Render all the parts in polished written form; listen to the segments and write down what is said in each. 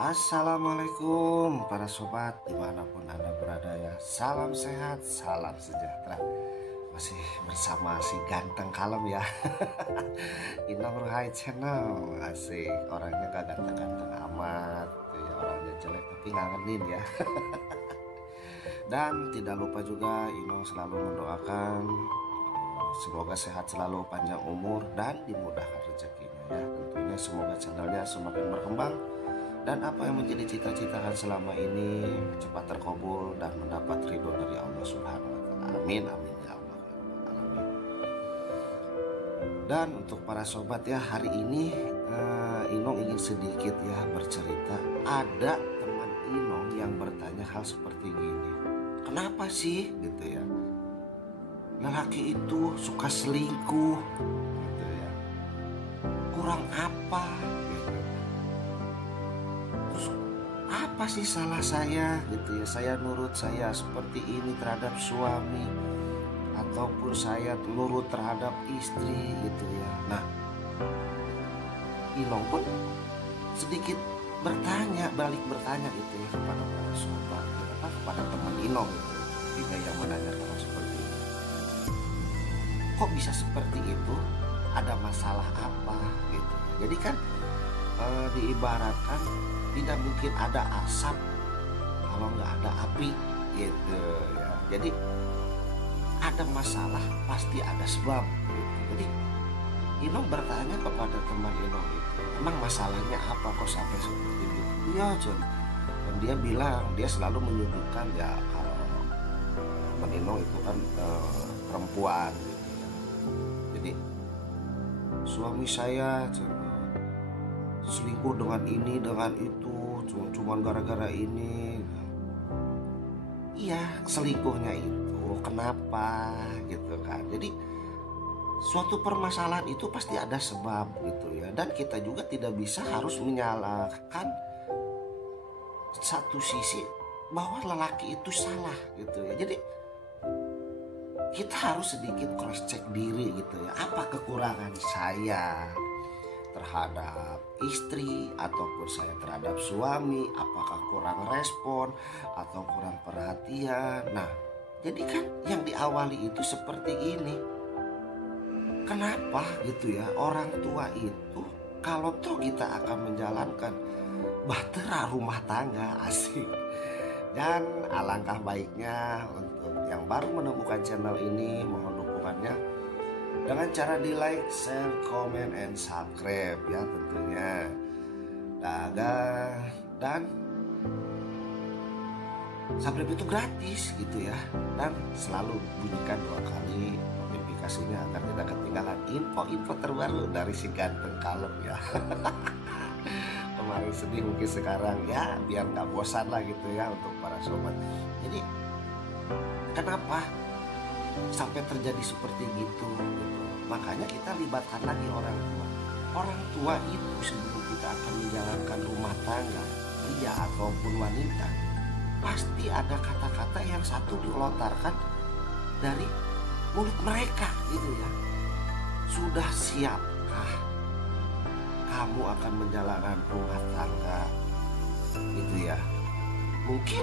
Assalamualaikum para sobat dimanapun anda berada ya. Salam sehat, salam sejahtera. Masih bersama si ganteng kalem ya. Inong Ruhai Channel. Asik, orangnya gak ganteng-ganteng amat gitu ya. Orangnya jelek tapi ngangenin ya. Dan tidak lupa juga Inong selalu mendoakan semoga sehat selalu, panjang umur dan dimudahkan rezekinya ya. Tentunya semoga channelnya semakin berkembang dan apa yang menjadi cita-citakan selama ini cepat terkabul dan mendapat ridho dari Allah Subhanahu wa taala. Amin amin ya Allah ya Rabbal alamin. Dan untuk para sobat ya, hari ini Inong ingin sedikit ya bercerita. Ada teman Inong yang bertanya hal seperti gini. Kenapa sih gitu ya lelaki itu suka selingkuh gitu ya? Kurang apa gitu? Terus apa sih salah saya gitu ya? Saya nurut saya seperti ini terhadap suami ataupun saya nurut terhadap istri gitu ya. Nah, Inong pun sedikit balik bertanya gitu ya kepada para sobat gitu, kepada teman Inong gitu, ketika yang menanyakan hal seperti ini. Kok bisa seperti itu? Ada masalah apa gitu? Jadi kan diibaratkan tidak mungkin ada asap kalau nggak ada api gitu ya. Jadi ada masalah pasti ada sebab gitu. Jadi Inong bertanya kepada teman Inong itu, emang masalahnya apa kok sampai seperti itu? Iya John. Dan dia bilang dia selalu menyudutkan ya kalau teman Inong itu kan perempuan gitu ya. Jadi suami saya selingkuh dengan ini dengan itu cuman gara-gara ini. Iya, selingkuhnya itu kenapa gitu kan. Jadi suatu permasalahan itu pasti ada sebab gitu ya. Dan kita juga tidak bisa harus menyalahkan satu sisi bahwa lelaki itu salah gitu ya. Jadi kita harus sedikit cross check diri gitu ya. Apa kekurangan saya terhadap istri ataupun saya terhadap suami? Apakah kurang respon atau kurang perhatian? Nah, jadi kan yang diawali itu seperti ini. Kenapa gitu ya orang tua itu kalau toh kita akan menjalankan bahtera rumah tangga asik. Dan alangkah baiknya untuk yang baru menemukan channel ini, mohon dukungannya dengan cara di like, share, comment, and subscribe ya tentunya. Dan subscribe itu gratis gitu ya. Dan selalu bunyikan 2 kali notifikasinya agar tidak ketinggalan info-info terbaru dari si ganteng kalem ya. Kemarin sedih mungkin sekarang ya biar nggak bosan lah gitu ya untuk para sobat. Jadi kenapa sampai terjadi seperti gitu? Makanya kita libatkan lagi orang tua. Orang tua itu sebelum kita akan menjalankan rumah tangga, pria ataupun wanita, pasti ada kata-kata yang satu dilontarkan dari mulut mereka gitu ya. Sudah siapkah kamu akan menjalankan rumah tangga gitu ya? Mungkin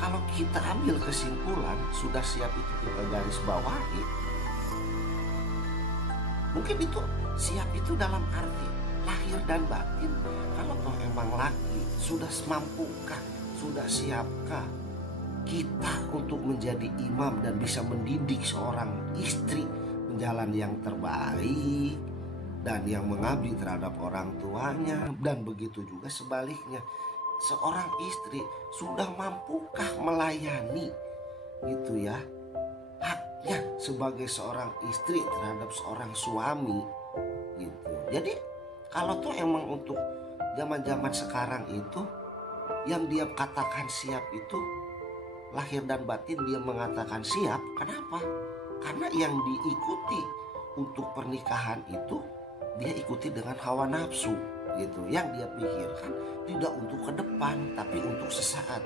kalau kita ambil kesimpulan sudah siap itu kita garis bawahi, mungkin itu siap itu dalam arti lahir dan batin. Kalau toh emang laki, sudah mampukah, sudah siapkah kita untuk menjadi imam dan bisa mendidik seorang istri menjalan yang terbaik dan yang mengabdi terhadap orang tuanya. Dan begitu juga sebaliknya, seorang istri sudah mampukah melayani gitu ya haknya sebagai seorang istri terhadap seorang suami gitu. Jadi kalau tuh emang untuk zaman-zaman sekarang itu yang dia katakan siap itu lahir dan batin dia mengatakan siap. Kenapa? Karena yang diikuti untuk pernikahan itu dia ikuti dengan hawa nafsu gitu. Yang dia pikirkan tidak untuk ke depan tapi untuk sesaat.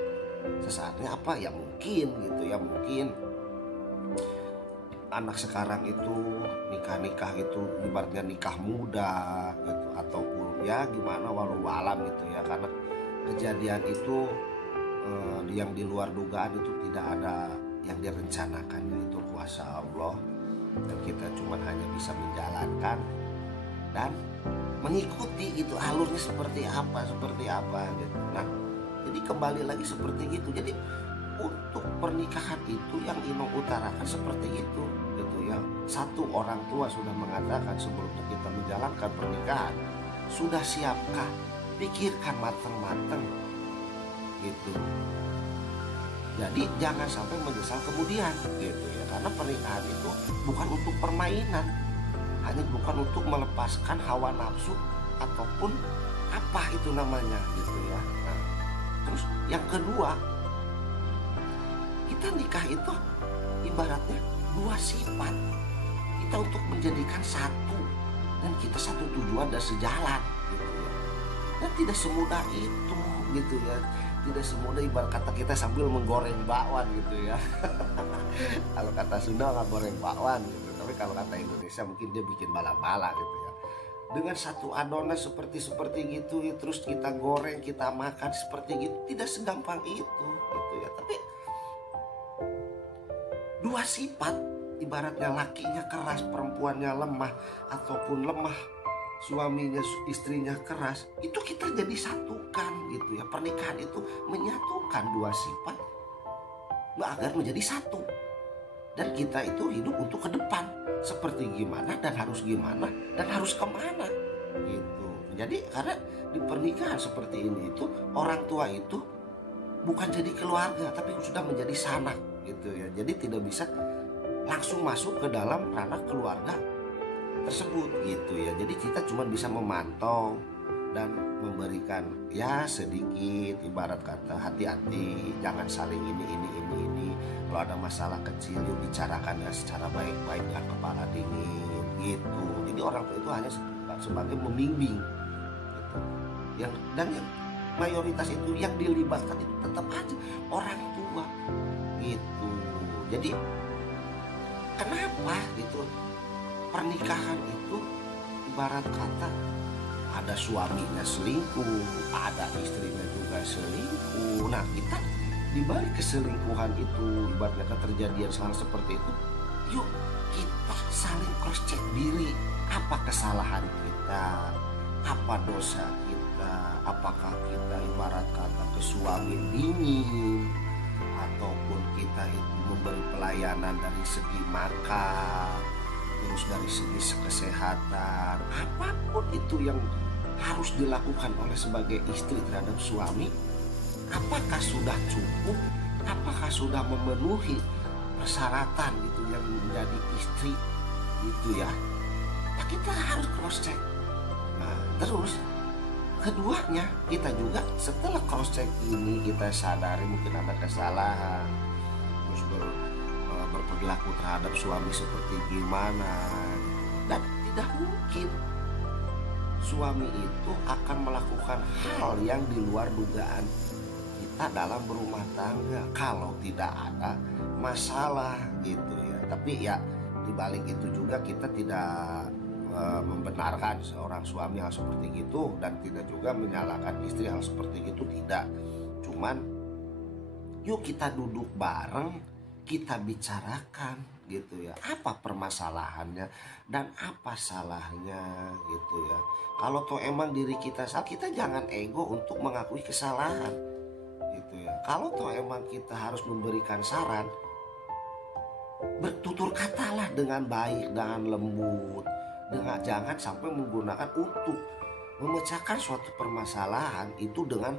Sesaatnya apa ya, mungkin gitu ya, mungkin anak sekarang itu nikah itu ibaratnya nikah muda gitu, ataupun ya gimana walau alam gitu ya, karena kejadian itu yang di luar dugaan itu tidak ada yang direncanakan, itu kuasa Allah, dan kita cuma hanya bisa menjalankan dan mengikuti itu alurnya seperti apa gitu. Nah, jadi kembali lagi seperti gitu. Jadi untuk pernikahan itu yang Inong utarakan seperti itu gitu ya. Satu, orang tua sudah mengatakan sebelum kita menjalankan pernikahan, sudah siapkah, pikirkan matang-matang gitu. Jadi jangan sampai menyesal kemudian gitu ya, karena pernikahan itu bukan untuk permainan, hanya bukan untuk melepaskan hawa nafsu ataupun apa itu namanya gitu ya. Nah, terus yang kedua, kita nikah itu ibaratnya dua sifat, kita untuk menjadikan satu, dan kita satu tujuan dan sejalan gitu ya. Dan tidak semudah itu gitu ya. Tidak semudah ibarat kata kita sambil menggoreng bakwan gitu ya. Kalau kata Sunda nggak goreng bakwan gitu, tapi kalau kata Indonesia mungkin dia bikin bala-bala gitu ya. Dengan satu adonan seperti gitu ya, terus kita goreng, kita makan seperti gitu, tidak segampang itu gitu ya. Tapi dua sifat, ibaratnya lakinya keras, perempuannya lemah, ataupun lemah, suaminya istrinya keras, itu kita jadi satukan gitu ya. Pernikahan itu menyatukan dua sifat agar menjadi satu, dan kita itu hidup untuk ke depan seperti gimana dan harus kemana gitu. Jadi karena di pernikahan seperti ini itu orang tua itu bukan jadi keluarga, tapi sudah menjadi sanak gitu ya. Jadi tidak bisa langsung masuk ke dalam ranah keluarga tersebut gitu ya. Jadi kita cuma bisa memantau dan memberikan ya sedikit, ibarat kata hati-hati, jangan saling ini. Kalau ada masalah kecil yuk bicarakan ya secara baik-baik, dengan kepala dingin gitu. Jadi orang tua itu hanya sebagai membimbing gitu. Yang mayoritas itu yang dilibatkan itu tetap aja orang tua gitu. Jadi kenapa gitu pernikahan itu ibarat kata ada suaminya selingkuh, ada istrinya juga selingkuh. Nah, kita dibalik keselingkuhan itu, ibaratnya keterjadian hal seperti itu, yuk kita saling cross check diri. Apa kesalahan kita, apa dosa kita, apakah kita ibarat kata ke suami dingin, ataupun kita itu memberi pelayanan dari segi makan, terus dari segi kesehatan, apapun itu yang harus dilakukan oleh sebagai istri terhadap suami, apakah sudah cukup, apakah sudah memenuhi persyaratan itu yang menjadi istri itu ya. Nah, kita harus cross check. Nah, terus keduanya kita juga setelah cross check ini kita sadari mungkin ada kesalahan, terus berperilaku terhadap suami seperti gimana, dan tidak mungkin suami itu akan melakukan hal yang di luar dugaan kita dalam berumah tangga kalau tidak ada masalah gitu ya. Tapi ya dibalik itu juga kita tidak membenarkan seorang suami hal seperti itu, dan tidak juga menyalahkan istri hal seperti itu, tidak. Cuman yuk kita duduk bareng, kita bicarakan gitu ya, apa permasalahannya dan apa salahnya gitu ya. Kalau toh emang diri kita salah, kita jangan ego untuk mengakui kesalahan gitu ya. Kalau toh emang kita harus memberikan saran, bertutur katalah dengan baik, dengan lembut, dengan jangan sampai menggunakan untuk memecahkan suatu permasalahan itu dengan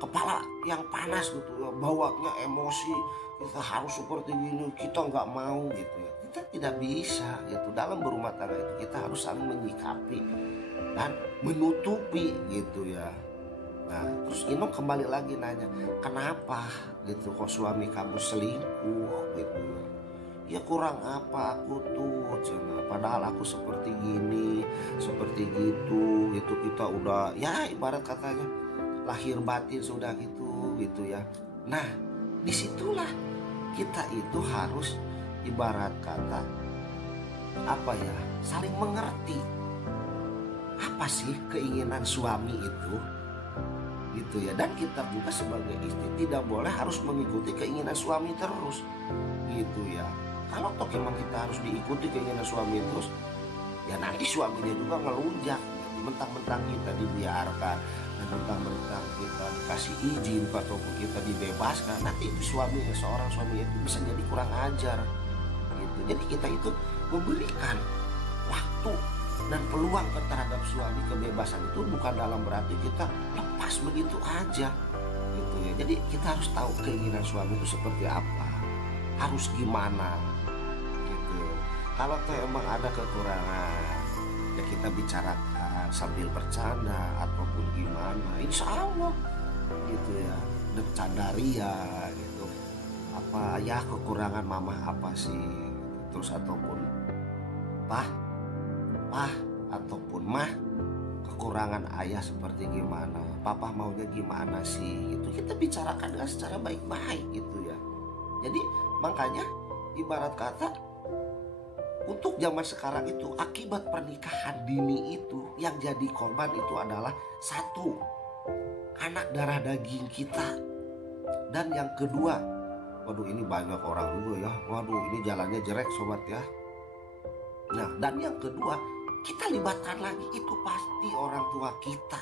kepala yang panas gitu ya, bawanya emosi, kita harus seperti ini, kita nggak mau gitu ya. Kita tidak bisa gitu. Dalam berumah tangga itu kita harus saling menyikapi dan menutupi gitu ya. Nah, terus Inong kembali lagi nanya, kenapa gitu kok suami kamu selingkuh gitu ya. Ya kurang apa aku tuh, cina. Padahal aku seperti gini, seperti gitu, itu kita udah ya ibarat katanya lahir batin sudah gitu ya. Nah, disitulah kita itu harus ibarat kata apa ya, saling mengerti apa sih keinginan suami itu, gitu ya. Dan kita juga sebagai istri tidak boleh harus mengikuti keinginan suami terus, gitu ya. Kalau toh memang kita harus diikuti keinginan suami terus, ya nanti suaminya juga ngelunjak, gitu. Mentang-mentang kita dibiarkan dan mentang-mentang kita dikasih izin ataupun kita dibebaskan, nanti itu seorang suami itu bisa jadi kurang ajar, gitu. Jadi kita itu memberikan waktu dan peluang terhadap suami. Kebebasan itu bukan dalam berarti kita lepas begitu aja, gitu ya. Jadi kita harus tahu keinginan suami itu seperti apa, harus gimana, gitu. Kalau tuh emang ada kekurangan, ya kita bicarakan sambil bercanda ataupun gimana, insya Allah, gitu ya. Bercanda ria, gitu. Apa ya kekurangan mama apa sih, gitu. Terus ataupun pah ataupun mah, kekurangan ayah seperti gimana, papa maunya gimana sih, gitu. Kita bicarakan dengan secara baik-baik, gitu ya. Jadi makanya ibarat kata untuk zaman sekarang itu, akibat pernikahan dini itu yang jadi korban itu adalah satu, anak darah daging kita. Dan yang kedua, waduh ini banyak orang juga ya, waduh ini jalannya jelek sobat ya. Nah, dan yang kedua, kita libatkan lagi itu pasti orang tua kita.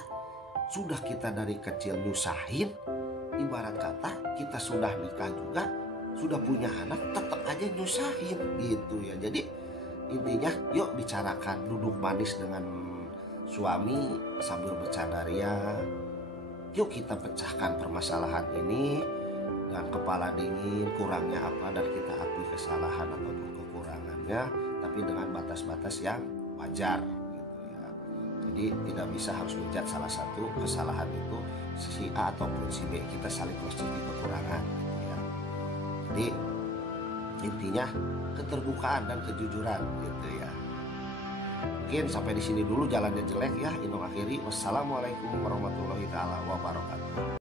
Sudah kita dari kecil nyusahin, ibarat kata kita sudah nikah juga, sudah punya anak, tetap aja nyusahin, gitu ya. Jadi intinya yuk bicarakan, duduk manis dengan suami sambil bercanda ria. Yuk kita pecahkan permasalahan ini dengan kepala dingin, kurangnya apa dan kita akui kesalahan ataupun kekurangannya, tapi dengan batas-batas yang wajar, gitu ya. Jadi tidak bisa harus menjat salah satu kesalahan itu si A ataupun si B, kita saling positif kekurangan, gitu ya. Jadi intinya keterbukaan dan kejujuran, gitu ya. Mungkin sampai di sini dulu, jalannya jelek ya. Indong akhiri, wassalamualaikum warahmatullahi taala wabarakatuh.